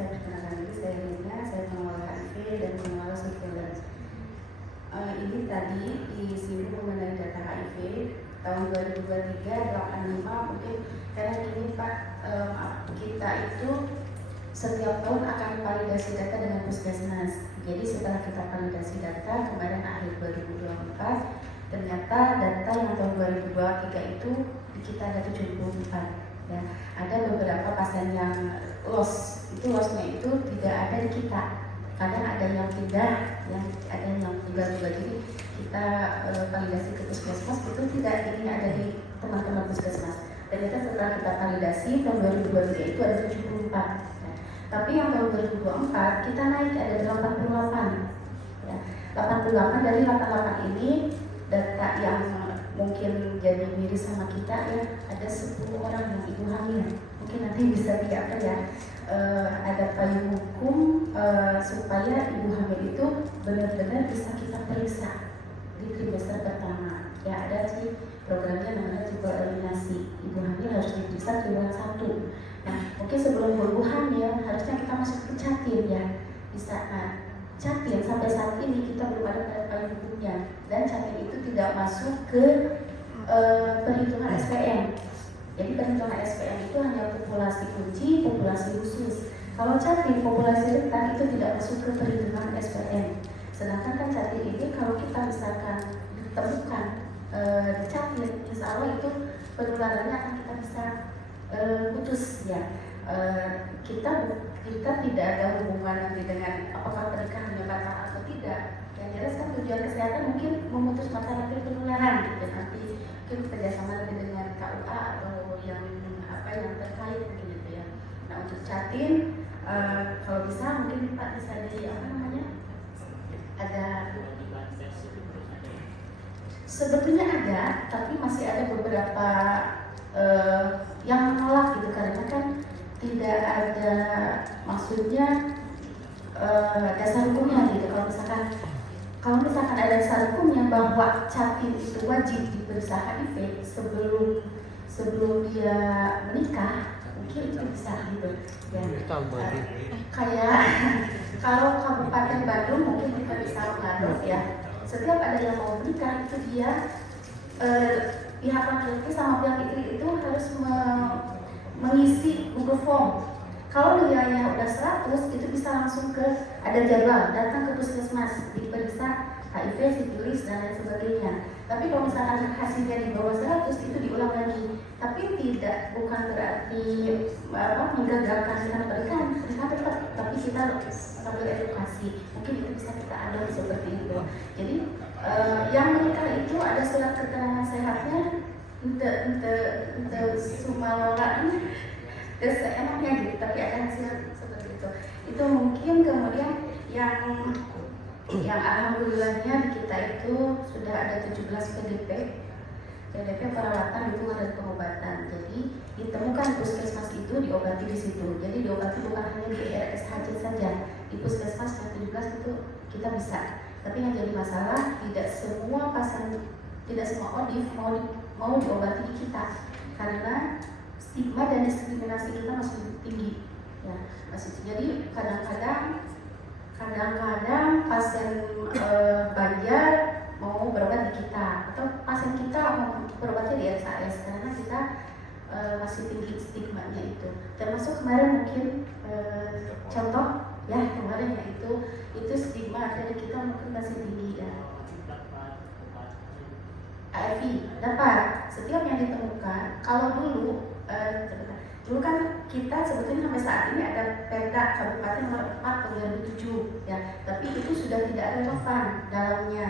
saya perkenalkan diri, saya Rina, saya pengawal HIV dan pengawal surveillance. Ini tadi disinggung mengenai data HIV tahun 2023 85, mungkin karena ini Pak, kita itu setiap tahun akan validasi data dengan Puskesmas. Jadi setelah kita validasi data kemarin akhir 2024, ternyata data yang tahun 2023 itu kita ada 74. Ya, ada beberapa pasien yang loss, itu lossnya itu tidak ada di kita. Kadang ada yang pindah, yang ada yang juga. Jadi kita validasi ke Puskesmas itu tidak ini ada di teman-teman Puskesmas. Ternyata setelah kita validasi tahun 2023 itu ada 74. Ya. Tapi yang tahun 2024 kita naik ada 88. Ya. 88 dari 88 ini data yang mungkin jadi miris sama kita ya, ada 10 orang yang ibu hamil. Mungkin nanti bisa ada payung hukum supaya ibu hamil itu benar-benar bisa kita periksa di trimester pertama. Ya ada sih programnya namanya triple eliminasi. Ibu hamil harus diperiksa di bulan 1. Nah mungkin sebelum ibu hamil harusnya kita masuk ke Jatim ya, bisa. Jatim sampai saat ini kita belum ada payung hukumnya, dan Jatim itu tidak masuk ke perhitungan SPM. Jadi perhitungan SPM itu hanya populasi kunci, populasi khusus. Kalau Jatim populasi rentan itu tidak masuk ke perhitungan SPM. Sedangkan kan Jatim ini kalau kita misalkan ditemukan di Jatim, insya Allah itu penularannya akan kita bisa putus ya. Kita tidak ada hubungan nanti dengan apakah pernikahan batal atau tidak. Yang jelas kan tujuan kesehatan mungkin memutus mata rantai penularan gitu. Nanti mungkin kerjasama nanti dengan KUA atau yang terkait mungkin gitu ya. Nah untuk Jatim kalau bisa mungkin Pak bisa ada sebetulnya ada, tapi masih ada beberapa yang menolak gitu karena kan tidak ada maksudnya dasar hukumnya gitu. Kalau misalkan ada dasar hukumnya bahwa Jatim itu wajib diperiksa HIV sebelum dia menikah, mungkin itu bisa gitu ya. Kayak kalau Kabupaten Bandung mungkin kita bisa mengatur ya, setiap ada yang mau menikah itu dia pihak laki-laki sama pihak itu harus mengisi Google Form. Kalau nilainya udah 100, itu bisa langsung ada jadwal, datang ke Puskesmas, diperiksa HIV, sifilis, dan lain sebagainya. Tapi kalau misalkan hasilnya di bawah 100, itu diulang lagi. Tapi bukan berarti menggagalkan pernikahan tetap, tapi kita sambil edukasi. Mungkin itu bisa kita ada seperti itu. Jadi yang menikah itu ada surat keterangan sehatnya, untuk sumalolaan seenaknya gitu, tapi ada hasil seperti itu. Itu mungkin kemudian yang alhamdulillahnya di kita itu sudah ada 17 PDP perawatan, dukungan dan pengobatan. Jadi ditemukan Puskesmas itu diobati di situ. Jadi diobati bukan hanya di RSHC saja, di Puskesmas yang 17 itu kita bisa. Tapi yang jadi masalah tidak semua ODIF mau diobati di kita karena stigma dan diskriminasi kita masih tinggi ya, masih. Jadi kadang-kadang pasien Banjar mau berobat di kita atau pasien kita mau berobatnya di RSAS karena kita masih tinggi stigmanya itu. Termasuk kemarin mungkin contoh ya kemarin itu stigma dari kita mungkin masih tinggi ya. ARV dapat setiap yang ditemukan. Kalau dulu kan kita sebetulnya sampai saat ini ada Perda Kabupaten nomor 4 tahun 2007 ya, tapi itu sudah tidak relevan dalamnya.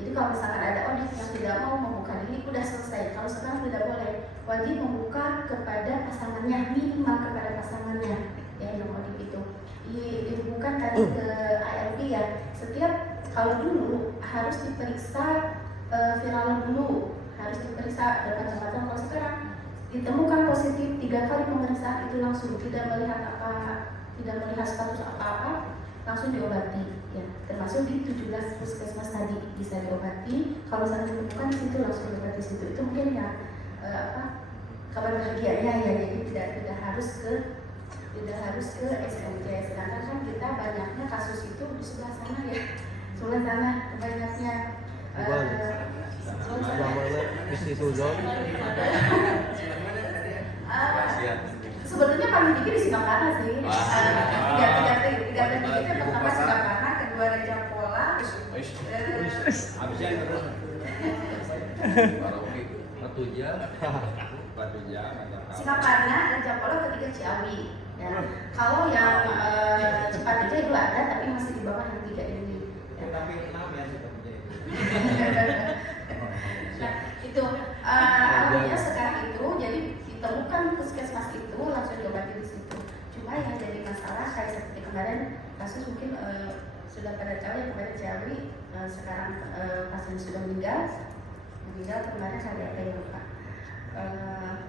Jadi kalau misalkan ada audit yang tidak mau membuka ini udah selesai. Kalau sekarang tidak boleh, wajib membuka kepada pasangannya, minimal kepada pasangannya ya yang audit itu. Dibuka tadi ke ARV ya. Setiap kalau dulu harus diperiksa viral dulu, harus diperiksa bermacam-macam. Kalau sekarang ditemukan positif 3 kali pemeriksaan itu langsung tidak melihat status apa-apa, langsung diobati ya. Termasuk di 17 Puskesmas tadi bisa diobati. Kalau misalnya ditemukan di situ langsung diobati di situ. Itu mungkin ya kabar bahagianya ya. Jadi tidak harus ke tidak harus ke SMC. Sedangkan kan kita banyaknya kasus itu di sebelah sana ya, sebelah sana banyaknya. Sebetulnya paling dikit di Singaparna sih. Tiga dikitnya pertama Singaparna, kedua Raja Pola. Abisnya terus. Batuja, Singaparna, Raja Pola, ketiga Ciawi. Ya. Kalau yang Cipatujah itu ada, tapi masih di bawah yang tiga ini. Ya. Tapi 6 ya Cipatujah itu. Nah itu alhamdulillah sekarang itu jadi ditemukan puskesmas itu langsung diobati di situ. Cuma yang jadi masalah kayak seperti kemarin kasus mungkin sudah pada tahu yang kemarin Ciawi sekarang pasien sudah meninggal kemarin hari apa ya Pak?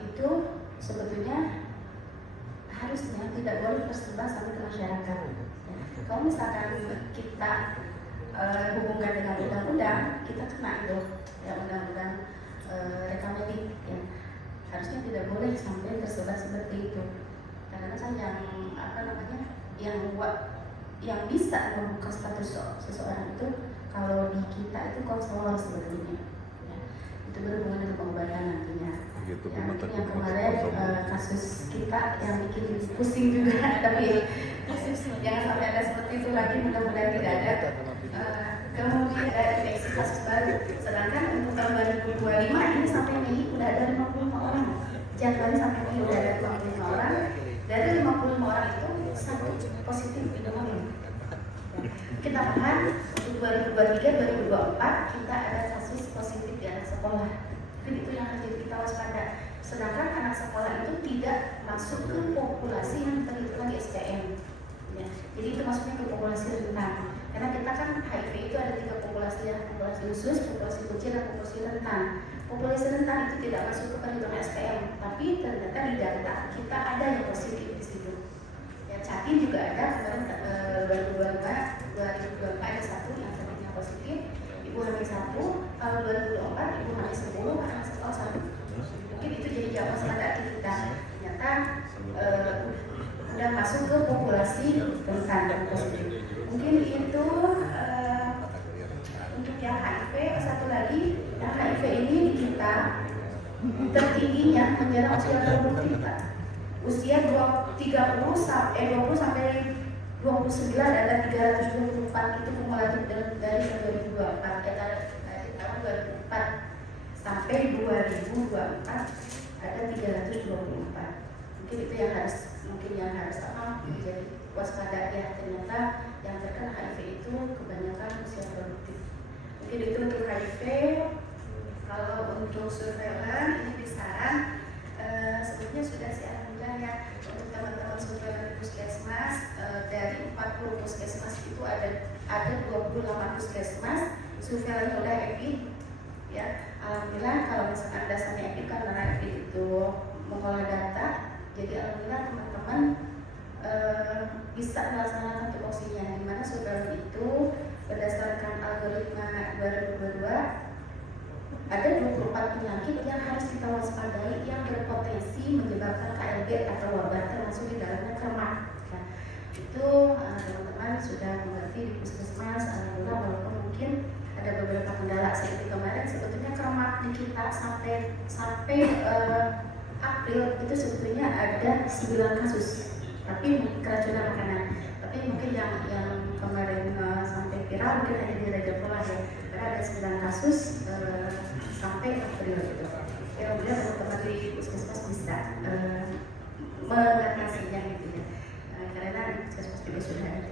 Itu sebetulnya harusnya tidak boleh tersebar sampai ke masyarakat. Ya. Kalau misalkan kita hubungkan dengan undang-undang, kita kena itu ya undang-undang rekam medik ya. Harusnya tidak boleh sampai tersebar seperti itu. Karena kan yang apa namanya yang bisa membuka status seseorang itu kalau di kita itu konselor sebetulnya. Ya. Itu berhubungan dengan pengobatan nantinya. Gitu, ya, yang kemarin kasus kita yang bikin pusing juga, tapi jangan sampai ada seperti itu lagi, mudah-mudahan tidak ada. Kemudian ada infeksi kasus baru, sedangkan untuk tahun 2025 ini sampai Mei udah ada 55 orang, Januari sampai Mei udah ada 55 orang, dari 55 orang itu satu positif pneumonia. Kita paham untuk 2023-2024 kita ada kasus positif di anak sekolah. Itu yang harus kita waspada. Sedangkan anak sekolah itu tidak masuk ke populasi yang terhitung di SPM. Ya. Jadi itu masuknya ke populasi rentan. Karena kita kan HIV itu ada 3 populasi ya, populasi khusus, populasi kecil, dan populasi rentan. Populasi rentan itu tidak masuk ke perhitungan SPM, tapi ternyata di data kita ada yang positif di situ. Ya, Jatim juga ada kemarin 2024 ada satu yang sebenarnya positif. Ibu hamil 1, tahun 2024 ibu hamil 10, anak sekolah 1. Mungkin itu jadi jawab waspada kita. Ternyata udah masuk ke populasi rentan dan positif. Mungkin itu untuk yang HIV. Satu lagi, yang HIV ini di kita tertingginya menyerang usia produktif kita. Usia 20 sampai 29 ada 324 itu kumulatif dari tahun 2024 dari tahun 2004 sampai 2024 ada 324. Mungkin itu yang harus jadi waspada ya, ternyata yang terkena HIV itu kebanyakan usia produktif. Mungkin itu untuk HIV. Kalau untuk surveillance ini besaran sebetulnya sudah sih alhamdulillah ya untuk teman-teman surveillance puskesmas dari 40 puskesmas itu ada 28 puskesmas surveillance udah EPI ya. Alhamdulillah kalau misalkan dasarnya EPI kan karena EPI itu mengolah data, jadi alhamdulillah teman-teman bisa melaksanakan tupoksinya, di mana surveillance itu berdasarkan algoritma 2022 ada 24 penyakit yang harus kita waspadai yang berpotensi menyebabkan KLB atau wabah, termasuk di dalamnya kermat. Nah, itu teman-teman sudah mengerti di puskesmas, alhamdulillah, walaupun mungkin ada beberapa kendala seperti kemarin. Sebetulnya kermat di kita sampai April itu sebetulnya ada 9 kasus, tapi keracunan makanan. Tapi mungkin yang kemarin sampai viral mungkin hanya di Raja Pola ya, karena ada 9 kasus sampai April gitu. Ya mudah teman-teman di puskesmas bisa mengatasinya gitu ya, karena di puskesmas juga sudah ada.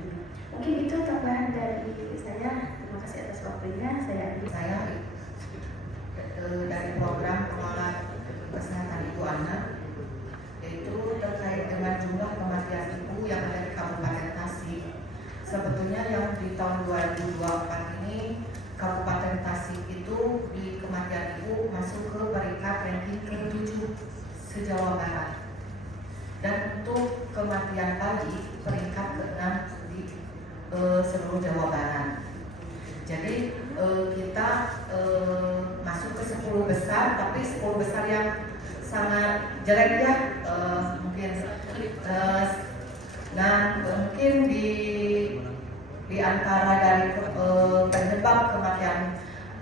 Mungkin itu tambahan dari saya. Terima kasih atas waktunya. Saya dari program pengelola kesehatan ibu anak, yaitu terkait dengan jumlah kematian ibu yang ada di Kabupaten Tasik. Sebetulnya yang di tahun 2024 ini Kabupaten Tasik itu di kematian ibu masuk ke peringkat ranking ke-7 se-Jawa Barat, dan untuk kematian bayi peringkat ke-6 di seluruh Jawa Barat. Jadi kita masuk ke 10 besar, tapi 10 besar yang sangat jelek ya, mungkin Nah, mungkin di antara dari penyebab kematian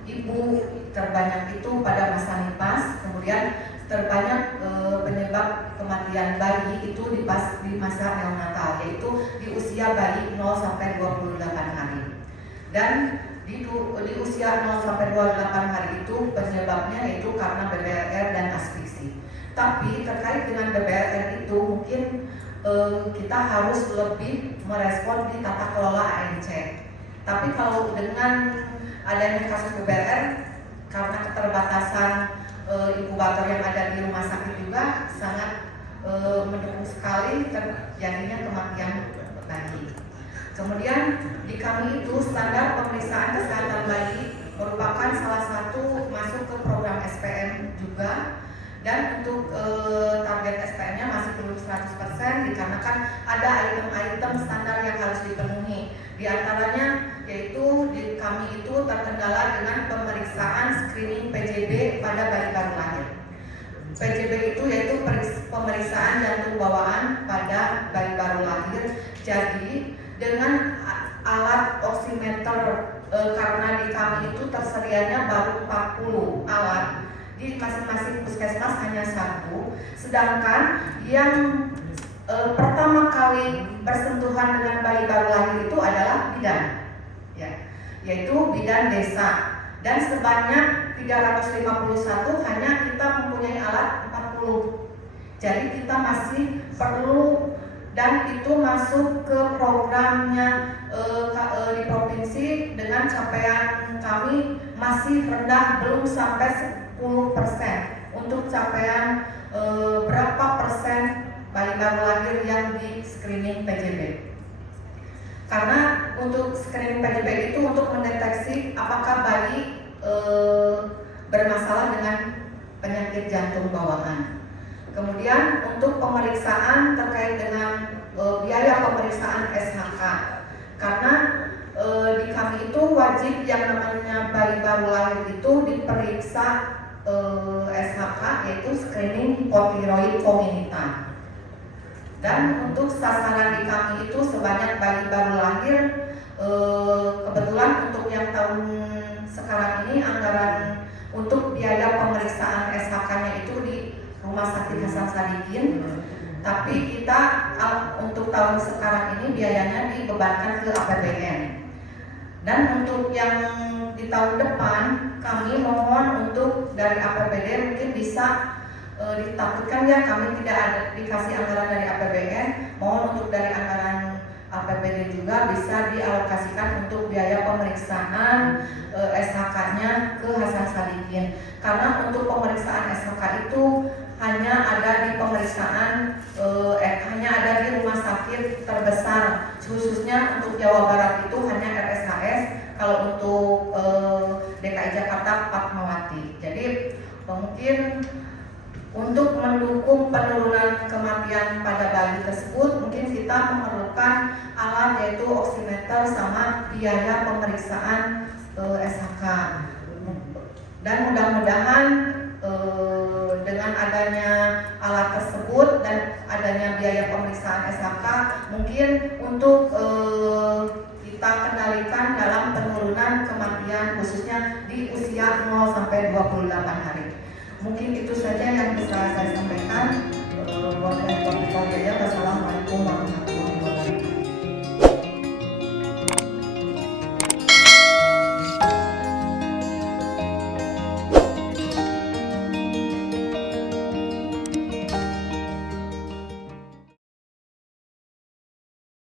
ibu terbanyak itu pada masa nifas, kemudian terbanyak penyebab kematian bayi itu di masa neonatal, yaitu di usia bayi 0 sampai 28 hari. Dan di usia 0 sampai 28 hari itu penyebabnya yaitu karena BBLR dan asfiksi. Tapi terkait dengan BBLR itu mungkin kita harus lebih merespon di tata kelola ANC. Tapi kalau dengan adanya kasus BBLR, karena keterbatasan inkubator yang ada di rumah sakit juga sangat mendukung sekali terjadinya kematian bayi. Kemudian di kami itu standar pemeriksaan kesehatan bayi merupakan salah satu masuk ke program SPM juga. Dan untuk target SPM-nya masih belum 100% dikarenakan ada item-item standar yang harus dipenuhi. Di antaranya yaitu di kami itu terkendala dengan pemeriksaan screening PJB pada bayi baru lahir. PJB itu yaitu pemeriksaan jantung bawaan pada bayi baru lahir. Jadi dengan alat oximeter karena di kami itu tersedianya baru 40 alat. Di masing-masing puskesmas hanya 1, sedangkan yang pertama kali bersentuhan dengan bayi baru lahir itu adalah bidan, ya, yaitu bidan desa, dan sebanyak 351 hanya kita mempunyai alat 40. Jadi kita masih perlu, dan itu masuk ke programnya di provinsi dengan capaian kami masih rendah, belum sampai 10% untuk capaian berapa persen bayi baru lahir yang di screening PJB. Karena untuk screening PJB itu untuk mendeteksi apakah bayi bermasalah dengan penyakit jantung bawaan. Kemudian untuk pemeriksaan terkait dengan biaya pemeriksaan SHK, karena di kami itu wajib yang namanya bayi baru lahir itu diperiksa SHK, yaitu screening hipotiroid congenital. Dan untuk sasaran di kami itu sebanyak bayi baru lahir, kebetulan untuk yang tahun sekarang ini anggaran untuk biaya pemeriksaan SHK-nya itu di Rumah Sakit Hasan Sadikin, tapi kita untuk tahun sekarang ini biayanya dibebankan ke APBN. Dan untuk yang di tahun depan kami mohon untuk dari APBD mungkin bisa ditakutkan ya, kami tidak ada dikasih anggaran dari APBN, mohon untuk dari anggaran APBD juga bisa dialokasikan untuk biaya pemeriksaan SHK-nya ke Hasan Sadikin. Karena untuk pemeriksaan SHK itu hanya ada di pemeriksaan hanya ada di rumah sakit terbesar, khususnya untuk Jawa Barat itu hanya RSHS, kalau untuk DKI Jakarta Fatmawati. Jadi mungkin untuk mendukung penurunan kematian pada bayi tersebut, mungkin kita memerlukan alat yaitu oximeter sama biaya pemeriksaan SHK. Dan mudah-mudahan dengan adanya alat tersebut dan adanya biaya pemeriksaan SHK, mungkin untuk kita kendalikan dalam penurunan kematian khususnya di usia 0 sampai 28 hari. Mungkin itu saja yang bisa saya sampaikan. Wassalamualaikum warahmatullahi wabarakatuh.